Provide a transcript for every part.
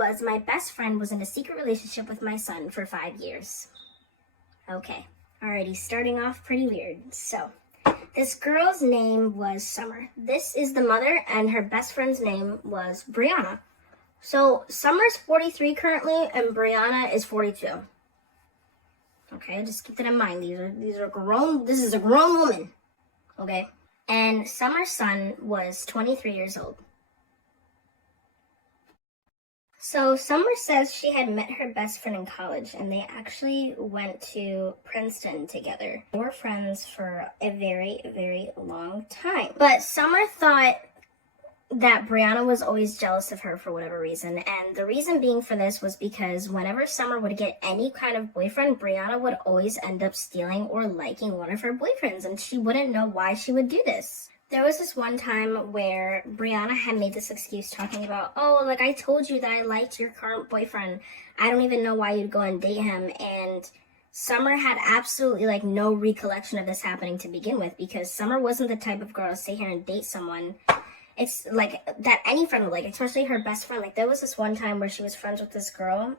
was my best friend was in a secret relationship with my son for 5 years. Okay, already starting off pretty weird. So, this girl's name was Summer. This is the mother, and her best friend's name was Brianna. So, Summer's 43 currently, and Brianna is 42. Okay, just keep that in mind. This is a grown woman. Okay? And Summer's son was 23 years old. So Summer says she had met her best friend in college, and they actually went to Princeton together. They were friends for a very, very long time. But Summer thought that Brianna was always jealous of her for whatever reason, and the reason being for this was because whenever Summer would get any kind of boyfriend, Brianna would always end up stealing or liking one of her boyfriends, and she wouldn't know why she would do this. There was this one time where Brianna had made this excuse talking about, oh, like I told you that I liked your current boyfriend. I don't even know why you'd go and date him. And Summer had absolutely like no recollection of this happening to begin with, because Summer wasn't the type of girl to sit here and date someone. It's like that any friend would like, especially her best friend. Like there was this one time where she was friends with this girl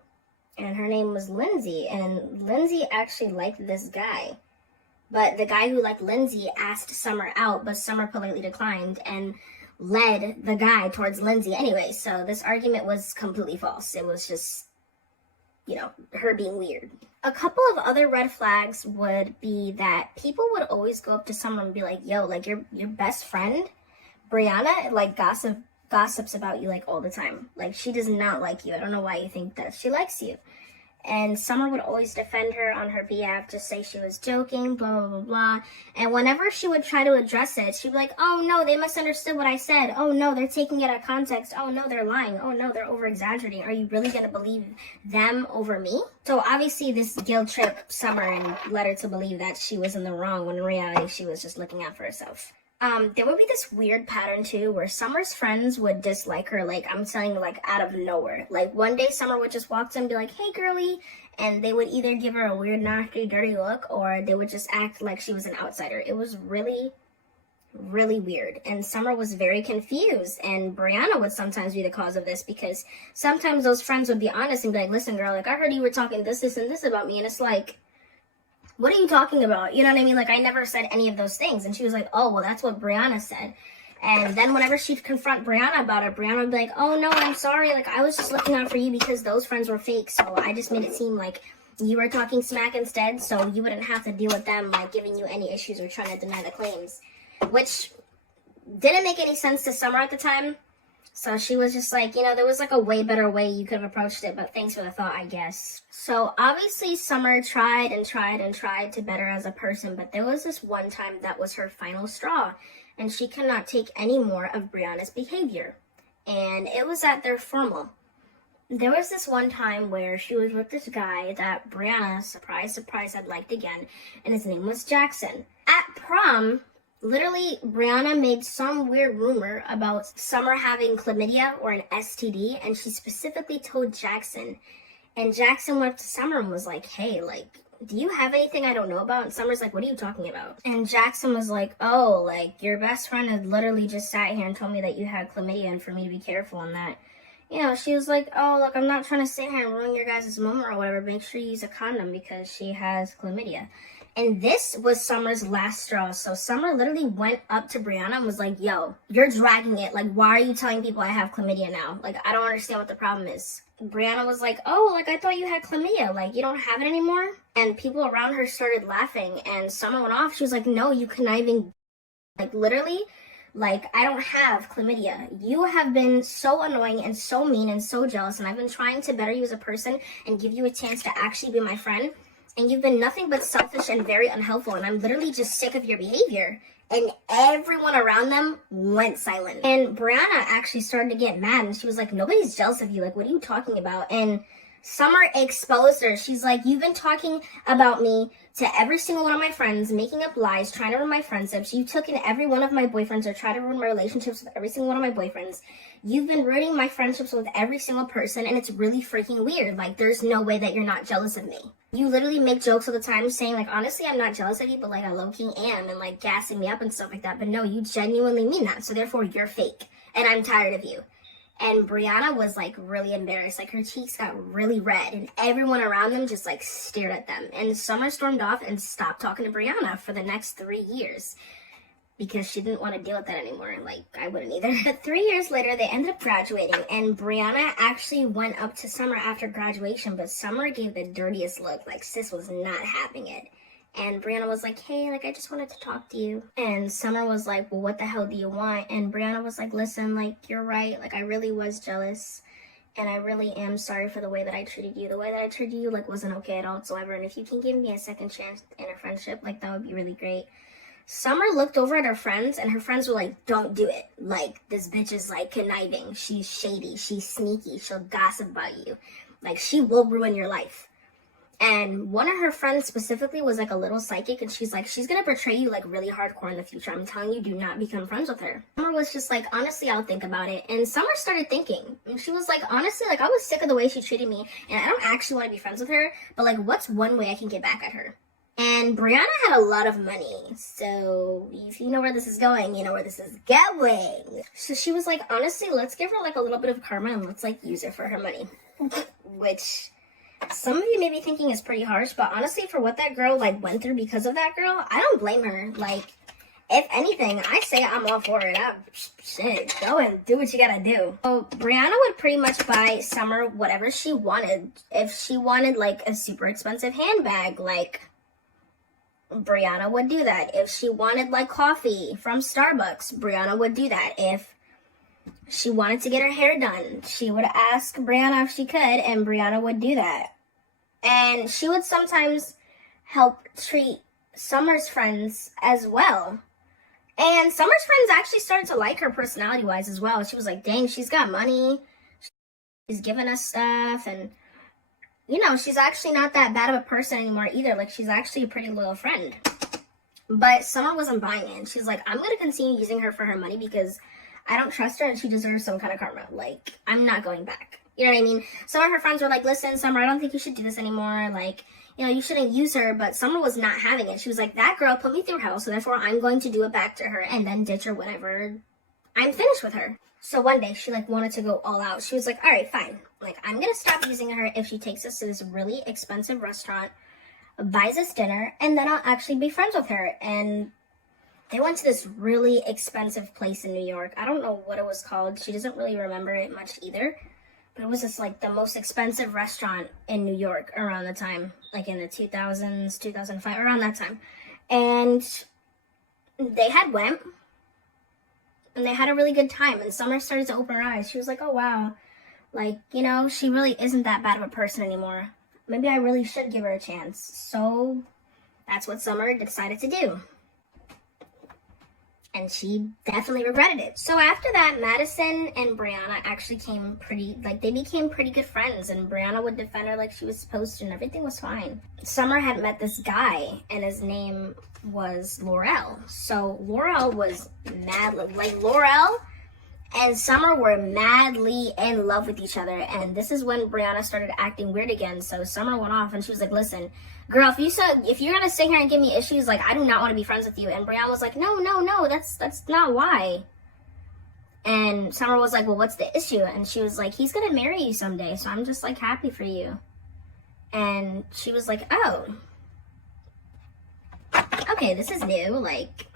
and her name was Lindsay, and Lindsay actually liked this guy. But the guy who liked Lindsay asked Summer out, but Summer politely declined and led the guy towards Lindsay anyway. So this argument was completely false. It was just, her being weird. A couple of other red flags would be that people would always go up to Summer and be like, yo, like your best friend, Brianna, like gossips about you like all the time. Like she does not like you. I don't know why you think that she likes you. And Summer would always defend her on her behalf, just say she was joking, blah, blah, blah, blah. And whenever she would try to address it, she'd be like, oh, no, they misunderstood what I said. Oh, no, they're taking it out of context. Oh, no, they're lying. Oh, no, they're over-exaggerating. Are you really going to believe them over me? So obviously this guilt tripped Summer and led her to believe that she was in the wrong, when in reality she was just looking out for herself. There would be this weird pattern too where Summer's friends would dislike her, like I'm saying, like out of nowhere. Like one day Summer would just walk to and be like, hey girly, and they would either give her a weird, nasty, dirty look, or they would just act like she was an outsider. It was really, really weird, and Summer was very confused, and Brianna would sometimes be the cause of this, because sometimes those friends would be honest and be like, listen girl, like I heard you were talking this, and this about me, and it's like, what are you talking about? You know what I mean? Like, I never said any of those things. And she was like, oh, well, that's what Brianna said. And then whenever she'd confront Brianna about it, Brianna would be like, oh, no, I'm sorry. Like, I was just looking out for you because those friends were fake. So I just made it seem like you were talking smack instead, so you wouldn't have to deal with them, like, giving you any issues or trying to deny the claims. Which didn't make any sense to Summer at the time. So she was just like, there was like a way better way you could have approached it, but thanks for the thought, I guess. So obviously Summer tried and tried and tried to better as a person, but there was this one time that was her final straw, and she could not take any more of Brianna's behavior. And it was at their formal. There was this one time where she was with this guy that Brianna, surprise, surprise, had liked again, and his name was Jackson. At prom, literally, Brianna made some weird rumor about Summer having chlamydia or an STD, and she specifically told Jackson. And Jackson went up to Summer and was like, hey, like, do you have anything I don't know about? And Summer's like, what are you talking about? And Jackson was like, oh, like, your best friend had literally just sat here and told me that you had chlamydia and for me to be careful on that. She was like, oh, look, I'm not trying to sit here and ruin your guys' moment or whatever. Make sure you use a condom because she has chlamydia. And this was Summer's last straw. So Summer literally went up to Brianna and was like, yo, you're dragging it. Like, why are you telling people I have chlamydia now? Like, I don't understand what the problem is. Brianna was like, oh, like, I thought you had chlamydia. Like, you don't have it anymore? And people around her started laughing. And Summer went off. She was like, no, you conniving. Like, literally, like, I don't have chlamydia. You have been so annoying and so mean and so jealous. And I've been trying to better you as a person and give you a chance to actually be my friend. And you've been nothing but selfish and very unhelpful, and I'm literally just sick of your behavior. And everyone around them went silent. And Brianna actually started to get mad, and she was like, nobody's jealous of you. Like, what are you talking about? And Summer exposed her. She's like, you've been talking about me to every single one of my friends, making up lies, trying to ruin my friendships. You took in every one of my boyfriends or tried to ruin my relationships with every single one of my boyfriends. You've been ruining my friendships with every single person, and it's really freaking weird. Like, there's no way that you're not jealous of me. You literally make jokes all the time saying, like, honestly, I'm not jealous of you, but, like, I low-key am, and, like, gassing me up and stuff like that. But no, you genuinely mean that, so therefore you're fake, and I'm tired of you. And Brianna was like really embarrassed. Like her cheeks got really red and everyone around them just like stared at them. And Summer stormed off and stopped talking to Brianna for the next 3 years because she didn't want to deal with that anymore. Like I wouldn't either. But 3 years later, they ended up graduating and Brianna actually went up to Summer after graduation, but Summer gave the dirtiest look. Like sis was not having it. And Brianna was like, hey, like, I just wanted to talk to you. And Summer was like, well, what the hell do you want? And Brianna was like, listen, like, you're right. Like, I really was jealous. And I really am sorry for the way that I treated you. The way that I treated you, like, wasn't okay at all whatsoever. And if you can give me a second chance in a friendship, like, that would be really great. Summer looked over at her friends, and her friends were like, don't do it. Like, this bitch is, like, conniving. She's shady. She's sneaky. She'll gossip about you. Like, she will ruin your life. And one of her friends specifically was like a little psychic, and she's like, she's gonna betray you like really hardcore in the future. I'm telling you, do not become friends with her. Summer was just like, honestly, I'll think about it. And Summer started thinking, and she was like, honestly, like I was sick of the way she treated me, and I don't actually want to be friends with her, but like what's one way I can get back at her? And Brianna had a lot of money, so if you know where this is going, you know where this is going. So she was like, honestly, let's give her like a little bit of karma and let's like use it for her money. Which some of you may be thinking is pretty harsh, but honestly, for what that girl like went through because of that girl, I don't blame her. Like, if anything, I say I'm all for it. Shit, go and do what you gotta do. So Brianna would pretty much buy Summer whatever she wanted. If she wanted like a super expensive handbag, like Brianna would do that. If she wanted like coffee from Starbucks, Brianna would do that. If she wanted to get her hair done, she would ask Brianna if she could, and Brianna would do that. And she would sometimes help treat Summer's friends as well. And Summer's friends actually started to like her personality-wise as well. She was like, dang, she's got money. She's giving us stuff. And, you know, she's actually not that bad of a person anymore either. Like, she's actually a pretty loyal friend. But Summer wasn't buying it. And she's like, I'm going to continue using her for her money because I don't trust her and she deserves some kind of karma. Like, I'm not going back. You know what I mean? Some of her friends were like, listen, Summer, I don't think you should do this anymore. Like, you know, you shouldn't use her. But Summer was not having it. She was like, that girl put me through hell, so therefore I'm going to do it back to her and then ditch her whenever I'm finished with her. So one day she like wanted to go all out. She was like, all right, fine. Like, I'm going to stop using her if she takes us to this really expensive restaurant, buys us dinner, and then I'll actually be friends with her. And they went to this really expensive place in New York. I don't know what it was called. She doesn't really remember it much either. But it was just like the most expensive restaurant in New York around the time. Like in the 2000s, 2005, around that time. And they had went. And they had a really good time. And Summer started to open her eyes. She was like, oh wow. Like, you know, she really isn't that bad of a person anymore. Maybe I really should give her a chance. So that's what Summer decided to do. And she definitely regretted it. So after that, Madison and Brianna actually they became pretty good friends. And Brianna would defend her like she was supposed to, and everything was fine. Summer had met this guy, and his name was Laurel. So Laurel was Laurel and Summer were madly in love with each other. And this is when Brianna started acting weird again. So Summer went off, and she was like, listen, girl, if you're gonna sit here and give me issues, like, I do not want to be friends with you. And Brianna was like, no, that's not why. And Summer was like, well, what's the issue? And she was like, he's gonna marry you someday, so I'm just like happy for you. And she was like, oh, okay, this is new. Like,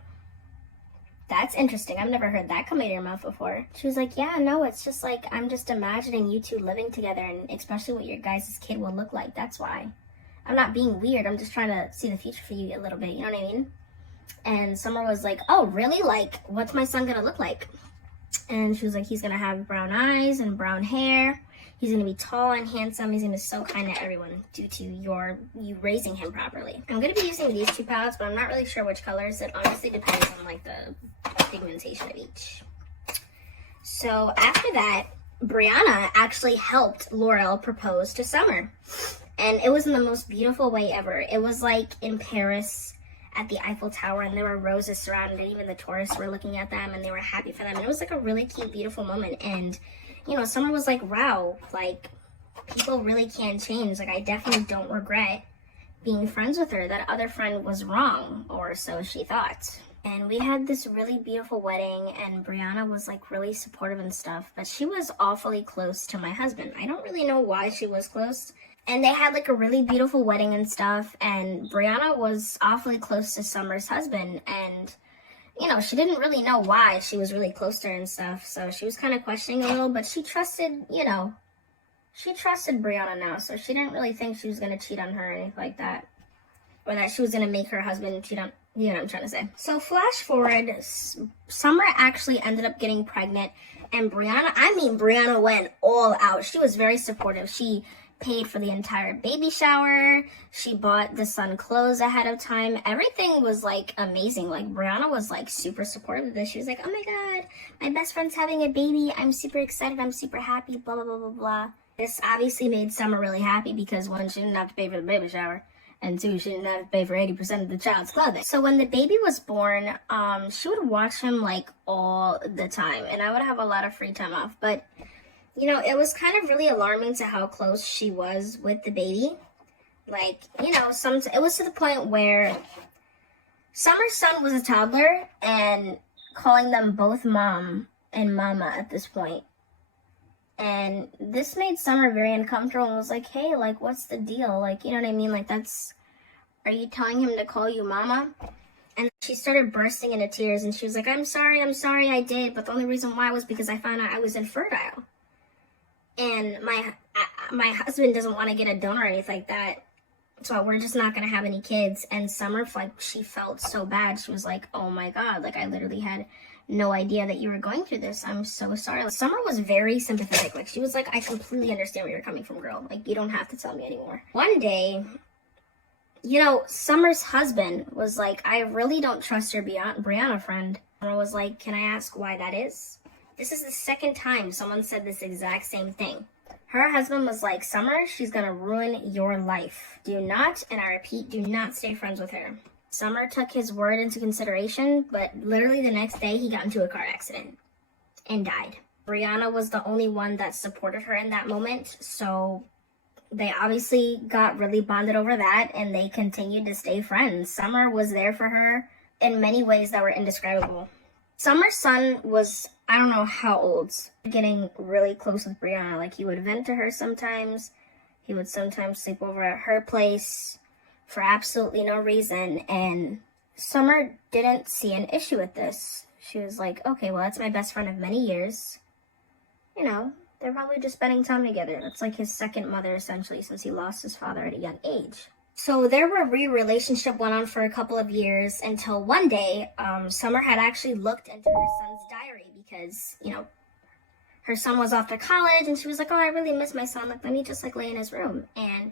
that's interesting. I've never heard that come out of your mouth before. She was like, yeah, no, it's just like, I'm just imagining you two living together, and especially what your guys' kid will look like. That's why. I'm not being weird. I'm just trying to see the future for you a little bit. You know what I mean? And Summer was like, oh, really? Like, what's my son gonna look like? And she was like, he's gonna have brown eyes and brown hair. He's gonna be tall and handsome. He's gonna be so kind to everyone due to you raising him properly. I'm gonna be using these two palettes, but I'm not really sure which colors. It honestly depends on like the pigmentation of each. So after that, Brianna actually helped Laurel propose to Summer. And it was in the most beautiful way ever. It was like in Paris at the Eiffel Tower, and there were roses surrounded, and even the tourists were looking at them, and they were happy for them. And it was like a really cute, beautiful moment. And, you know, Summer was like, wow, like, people really can change. Like, I definitely don't regret being friends with her. That other friend was wrong, or so she thought. And we had this really beautiful wedding, and Brianna was like really supportive and stuff, but she was awfully close to my husband. I don't really know why she was close. And they had like a really beautiful wedding and stuff, and Brianna was awfully close to Summer's husband, and you know, she didn't really know why she was really close to her and stuff, so she was kind of questioning a little, but she trusted, you know, she trusted Brianna now, so she didn't really think she was going to cheat on her or anything like that, or that she was going to make her husband cheat on, you know what I'm trying to say. So flash forward, Summer actually ended up getting pregnant, and Brianna went all out. She was very supportive. She paid for the entire baby shower. She bought the son clothes ahead of time. Everything was like amazing. Like Brianna was like super supportive of this. She was like, oh my god, my best friend's having a baby. I'm super excited. I'm super happy. Blah, blah, blah, blah, blah. This obviously made Summer really happy because one, she didn't have to pay for the baby shower. And two, she didn't have to pay for 80% of the child's clothing. So when the baby was born, she would watch him like all the time. And I would have a lot of free time off. But you know, it was kind of really alarming to how close she was with the baby. Like, you know, it was to the point where Summer's son was a toddler and calling them both mom and mama at this point. And this made Summer very uncomfortable and was like, hey, like, what's the deal? Like, you know what I mean? Like, are you telling him to call you mama? And she started bursting into tears and she was like, I'm sorry, I did. But the only reason why was because I found out I was infertile. And my husband doesn't want to get a donor or anything like that, so we're just not going to have any kids. And Summer, like, she felt so bad. She was like, oh my god, like, I literally had no idea that you were going through this. I'm so sorry. Like, Summer was very sympathetic. Like, she was like, I completely understand where you're coming from, girl. Like, you don't have to tell me anymore. One day, you know, Summer's husband was like, I really don't trust your Brianna friend. Summer was like, can I ask why that is? This is the second time someone said this exact same thing. Her husband was like, Summer, she's gonna ruin your life. Do not, and I repeat, do not stay friends with her. Summer took his word into consideration, but literally the next day he got into a car accident and died. Brianna was the only one that supported her in that moment, so they obviously got really bonded over that, and they continued to stay friends. Summer was there for her in many ways that were indescribable. Summer's son was, I don't know how old, getting really close with Brianna. Like, he would vent to her sometimes. He would sometimes sleep over at her place for absolutely no reason. And Summer didn't see an issue with this. She was like, okay, well, that's my best friend of many years. You know, they're probably just spending time together. That's like his second mother, essentially, since he lost his father at a young age. So their relationship went on for a couple of years until one day, Summer had actually looked into her son's diary because, you know, her son was off to college and she was like, oh, I really miss my son. Like, let me just like lay in his room. And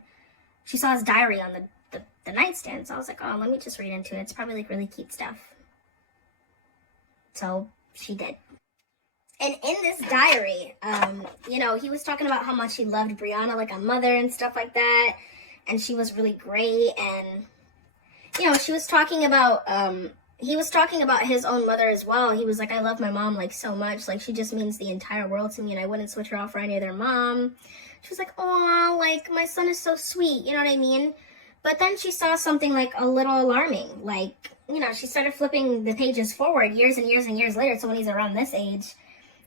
she saw his diary on the nightstand. So I was like, oh, let me just read into it. It's probably like really cute stuff. So she did. And in this diary, you know, he was talking about how much he loved Brianna like a mother and stuff like that. And she was really great, and, you know, she was talking about, he was talking about his own mother as well. He was like, I love my mom, like, so much. Like, she just means the entire world to me, and I wouldn't switch her off for any other mom. She was like, oh, like, my son is so sweet, you know what I mean? But then she saw something, like, a little alarming. Like, you know, she started flipping the pages forward years and years and years later, so when he's around this age.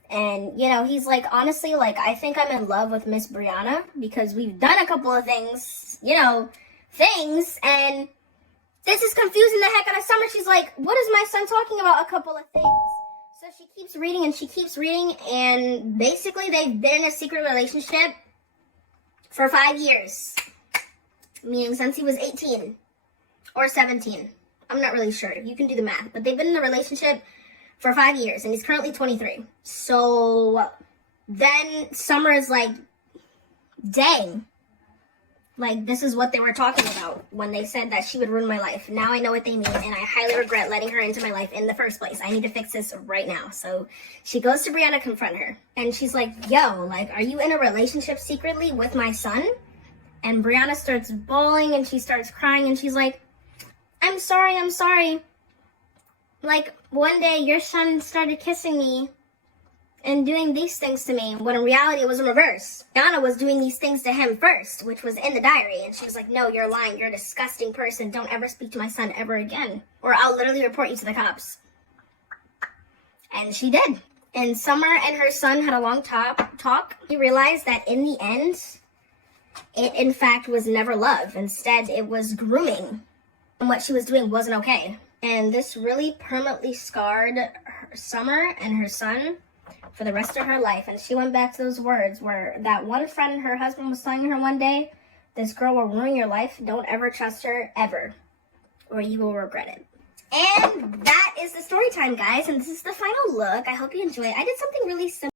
And, you know, he's like, honestly, like, I think I'm in love with Miss Brianna because we've done a couple of things, you know, and this is confusing the heck out of Summer. She's like, what is my son talking about? A couple of things. So she keeps reading and she keeps reading, and basically they've been in a secret relationship for 5 years, meaning since he was 18 or 17. I'm not really sure. You can do the math, but they've been in a relationship for 5 years, and he's currently 23. So then Summer is like, dang, like, this is what they were talking about when they said that she would ruin my life. Now I know what they mean, and I highly regret letting her into my life in the first place. I need to fix this right now. So she goes to Brianna to confront her, and she's like, yo, like, are you in a relationship secretly with my son? And Brianna starts bawling, and she starts crying, and she's like, I'm sorry. Like, one day your son started kissing me, and doing these things to me, when in reality it was in reverse. Yana was doing these things to him first, which was in the diary, and she was like, no, you're lying, you're a disgusting person, don't ever speak to my son ever again, or I'll literally report you to the cops. And she did. And Summer and her son had a long talk. He realized that in the end, it in fact was never love. Instead, it was grooming. And what she was doing wasn't okay. And this really permanently scarred Summer and her son for the rest of her life. And she went back to those words where that one friend her husband was telling her one day, this girl will ruin your life. Don't ever trust her, ever, or you will regret it. And that is the story time, guys. And this is the final look. I hope you enjoy it. I did something really simple.